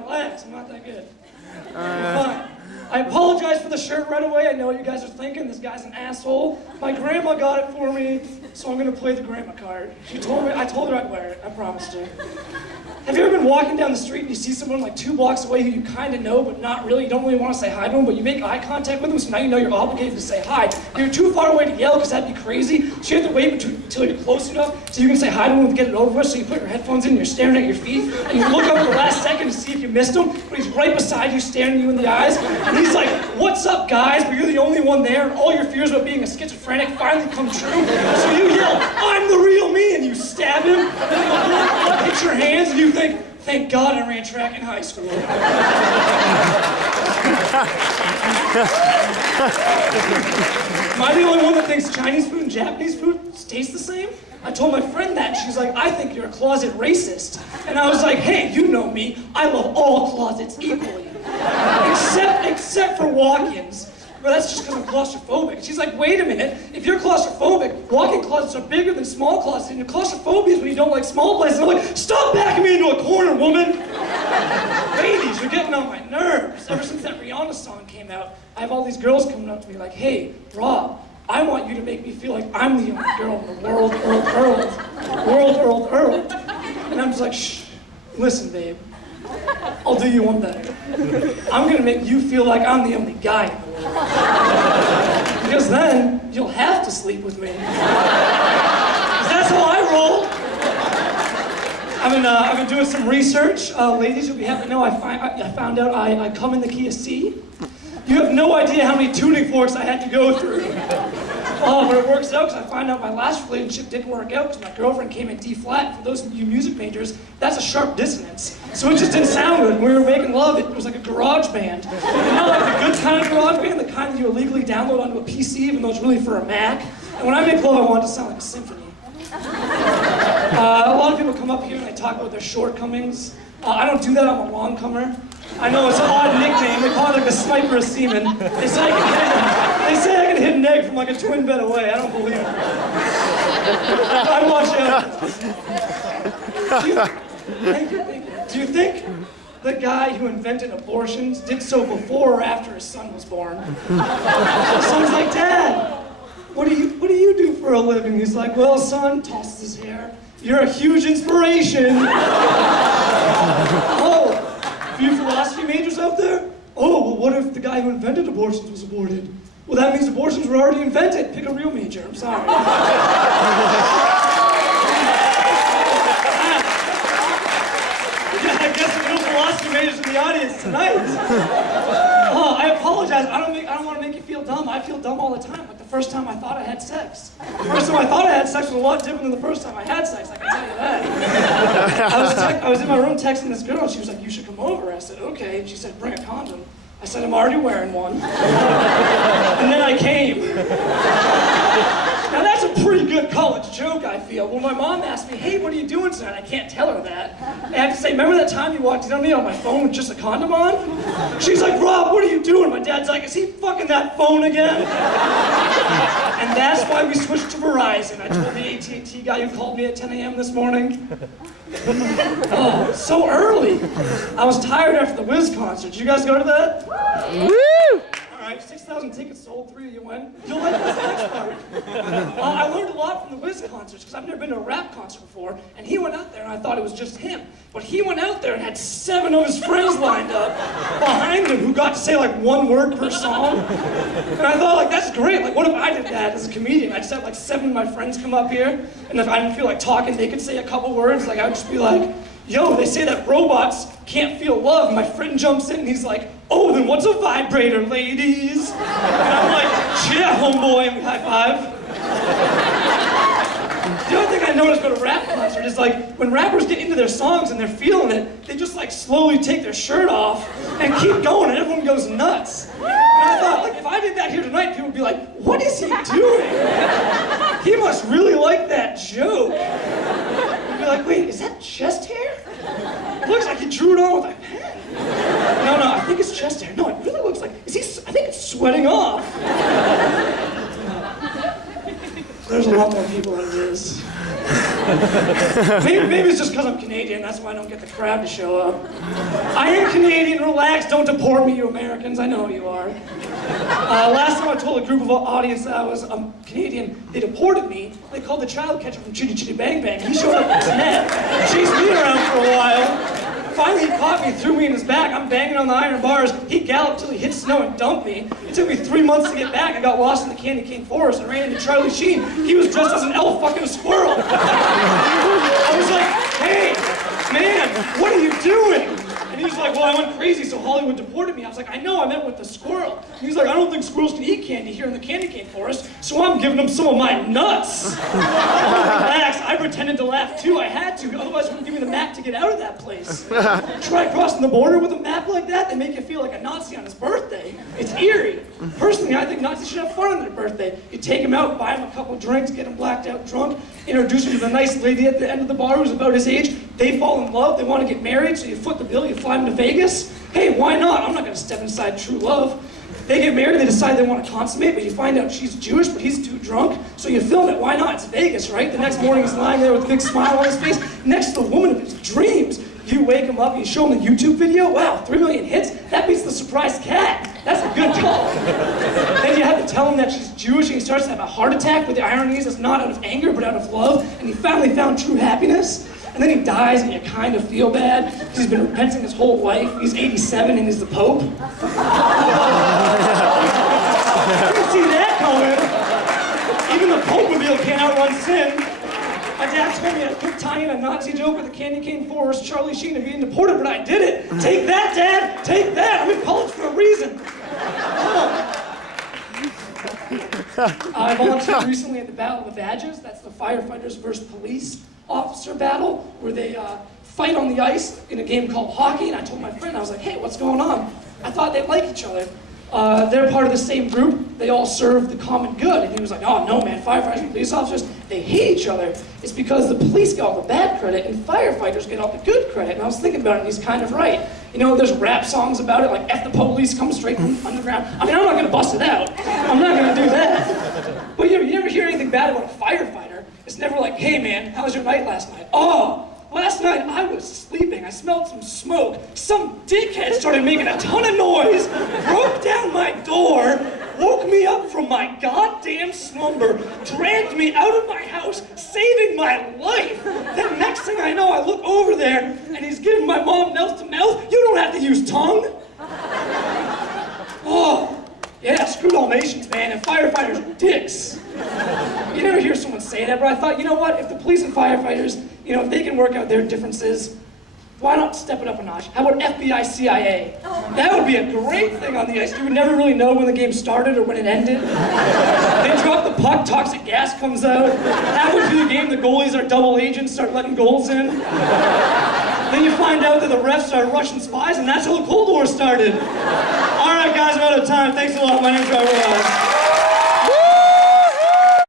relax. I'm not that good. Fine. I apologize for the shirt right away. I know what you guys are thinking. This guy's an asshole. My grandma got it for me, so I'm gonna play the grandma card. She told me, I told her I'd wear it. I promised her. Have you ever been walking down the street and you see someone like 2 blocks away who you kind of know, but not really? You don't really want to say hi to them, but you make eye contact with them, so now you know you're obligated to say hi. You're too far away to yell because that'd be crazy, so you have to wait until you're close enough so you can say hi to them and get it over with. So you put your headphones in and you're staring at your feet, and you look up at the last second to see if you missed him, but he's right beside you staring you in the eyes, and he's like, "What's up, guys?" But you're the only one there, and all your fears about being a schizophrenic finally come true, so you yell, "I'm the real me," and you stab him, and then the hits your hands, and you think, "Thank God I ran track in high school." Am I the only one that thinks Chinese food and Japanese food taste the same? I told my friend that, she's like, "I think you're a closet racist." And I was like, "Hey, you know me, I love all closets equally. Except for walk-ins. But that's just because I'm claustrophobic." She's like, "Wait a minute, if you're claustrophobic, walk-in closets are bigger than small closets, and your claustrophobia is when you don't like small places." And I'm like, "Stop backing me into a corner, woman!" Ladies, you're getting on my nerves. Ever since that Rihanna song came out, I have all these girls coming up to me like, "Hey, Rob, I want you to make me feel like I'm the only girl in the world, Earl. And I'm just like, "Shh, listen, babe. I'll do you one better. I'm gonna make you feel like I'm the only guy in the world. Because then, you'll have to sleep with me. 'Cause that's how I roll." I've been doing some research. Ladies, you'll be happy to know I found out I come in the key of C. You have no idea how many tuning forks I had to go through. But it works out because I find out my last relationship didn't work out because my girlfriend came in D flat. For those of you music majors, that's a sharp dissonance. So it just didn't sound good. When we were making love, it was like a garage band. And not like the good kind of garage band, the kind that you illegally download onto a PC, even though it's really for a Mac. And when I make love, I want it to sound like a symphony. A lot of people come up here and they talk about their shortcomings. I don't do that, I'm a long comer. I know it's an odd nickname, they call it like the sniper of semen. They say I can hit an egg from like a twin bed away, I don't believe it. I'd watch out. Do you think the guy who invented abortions did so before or after his son was born? The son's like, "Dad, what do you do for a living?" He's like, "Well, son," tosses his hair, "you're a huge inspiration." "Oh, are you philosophy majors out there?" "Oh, well, what if the guy who invented abortions was aborted?" "Well, that means abortions were already invented. Pick a real major." I'm sorry. Yeah, I guess there's no philosophy majors in the audience tonight. Oh, I apologize. I don't want to make you feel dumb. I feel dumb all the time. Like the first time I thought I had sex. The first time I thought I had sex was a lot different than the first time I had sex. I can tell you that. I was in my room texting this girl, and she was like, "You should come over." I said, "Okay." And she said, "Bring a condom." I said, "I'm already wearing one." And then I came. Now that's a pretty good college joke, I feel. When my mom asked me, "Hey, what are you doing tonight?" I can't tell her that. I have to say, "Remember that time you walked in on me on my phone with just a condom on?" She's like, "Rob, what are you doing?" My dad's like, "Is he fucking that phone again?" And that's why we switched to Verizon. I told the AT&T guy who called me at 10 a.m. this morning. Oh, so early. I was tired after the Wiz concert. Did you guys go to that? Woo! All right, 6,000 tickets sold, 3 of you went. You'll like this next part. I learned a lot from the Wiz concerts because I've never been to a rap concert before, and he went out there and I thought it was just him. But he went out there and had 7 of his friends lined up behind him who got to say like 1 word per song. And I thought, like, that's great. Like, what if I did that as a comedian? I just had like 7 of my friends come up here, and if I didn't feel like talking, they could say a couple words. Like, I would just be like, "Yo, they say that robots can't feel love." And my friend jumps in and he's like, "Oh, then what's a vibrator, ladies?" And I'm like, "Yeah, homeboy," and we high five. The other thing I noticed about a rap concert is like, when rappers get into their songs and they're feeling it, they just like slowly take their shirt off and keep going and everyone goes nuts. And I thought, like, if I did that here tonight, people would be like, "What is he doing? He must really like that joke." I'd be like, "Wait, is that chest hair? It looks like he drew it on with a pen." No, I think it's chest hair. No, it really looks like, I think it's sweating off. There's a lot more people than it is. Maybe it's just because I'm Canadian, that's why I don't get the crowd to show up. I am Canadian, relax, don't deport me, you Americans, I know who you are. Last time I told a group of audience that I was Canadian, they deported me. They called the child catcher from Chitty Chitty Bang Bang. He showed up in his net, chased me around for a while. Finally, he caught me, threw me in his back. I'm banging on the iron bars. He galloped till he hit snow and dumped me. It took me 3 months to get back. I got lost in the candy cane forest and ran into Charlie Sheen. He was dressed as an elf fucking a squirrel. I was like, hey, man, what are you doing? And he was like, well, I went crazy, so Hollywood deported me. I was like, I know, I meant with the squirrel. And he was like, I don't think squirrels can eat candy here in the candy cane forest, so I'm giving them some of my nuts. Relax, I pretended to laugh too. I had to, otherwise they wouldn't give me the map to get out of that place. Try crossing the border with a map like that, they make you feel like a Nazi on his birthday. It's eerie. Personally, I think Nazis should have fun on their birthday. You take them out, buy them a couple of drinks, get them blacked out drunk, introduce them to the nice lady at the end of the bar who's about his age. They fall in love, they want to get married, so you foot the bill, you fly them to Vegas. Hey, why not? I'm not going to step inside true love. They get married, they decide they want to consummate, but you find out she's Jewish, but he's too drunk, so you film it. Why not? It's Vegas, right? The next morning he's lying there with a big smile on his face, next to the woman of his dreams. You wake him up, you show him the YouTube video, wow, 3 million hits? That beats the surprise cat. That's a good call. Then you have to tell him that she's Jewish, and he starts to have a heart attack, but the irony is it's not out of anger, but out of love, and he finally found true happiness. And then he dies, and you kind of feel bad, because he's been repenting his whole life. He's 87, and he's the Pope. You didn't see that coming. Even the Pope-mobile can't outrun sin. My dad told me I could tie in a Nazi joke with the candy cane forest, Charlie Sheen, and being deported, but I did it. Take that, Dad! Take that! I'm in college for a reason. I volunteered recently at the Battle of the Badges. That's the firefighters versus police officer battle, where they fight on the ice in a game called hockey. And I told my friend, I was like, hey, what's going on? I thought they'd like each other. They're part of the same group. They all serve the common good. And he was like, oh no, man, firefighters and police officers, they hate each other. It's because the police get all the bad credit and firefighters get all the good credit. And I was thinking about it, and he's kind of right. You know, there's rap songs about it, like F the police, come straight from underground. I mean, I'm not gonna bust it out. I'm not gonna do that. But you never hear anything bad about a firefighter. It's never like, hey man, how was your night last night? Oh, last night I was sleeping, I smelled some smoke. Some dickhead started making a ton of noise, broke down my door, woke me up from my goddamn slumber, dragged me out of my house, saving my life. Then next thing I know, I look over there and he's giving my mom mouth to mouth. You don't have to use tongue. Oh, yeah, screw Dalmatians, man, and firefighters are dicks. You never hear someone say that, but I thought, you know what, if the police and firefighters, you know, if they can work out their differences, why not step it up a notch? How about FBI, CIA? That would be a great thing on the ice. You would never really know when the game started or when it ended. They drop the puck, toxic gas comes out. Halfway through the game, the goalies are double agents, start letting goals in. Then you find out that the refs are Russian spies, and that's how the Cold War started. All right, guys, I'm out of time. Thanks a lot. My name's Robert.